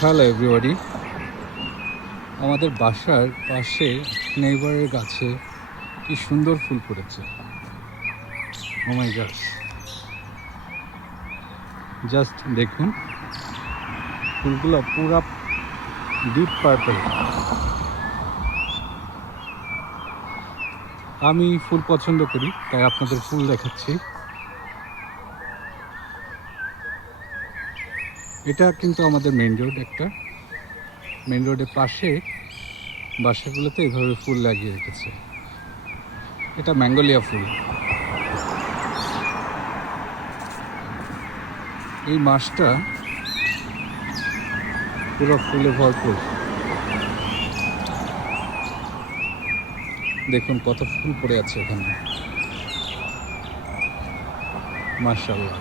Hello everybody, আমাদের বাসার পাশে নেইবারের গাছে কি সুন্দর ফুল ফুটেছে। ও মাই গড, জাস্ট দেখুন, ফুলগুলো পুরা ডিপ পার্পল। আমি ফুল পছন্দ করি, তাই আপনাদের ফুল দেখাচ্ছি। এটা কিন্তু আমাদের মেইন রোড, একটা মেইন রোডের পাশে বাসাগুলোতে এভাবে ফুল লাগিয়ে রেখেছে। এটা ম্যাঙ্গোলিয়া ফুল। এই মাসটা পুরো ফুলে ভরপুর। দেখুন কত ফুল পড়ে আছে এখানে, মাশাআল্লাহ।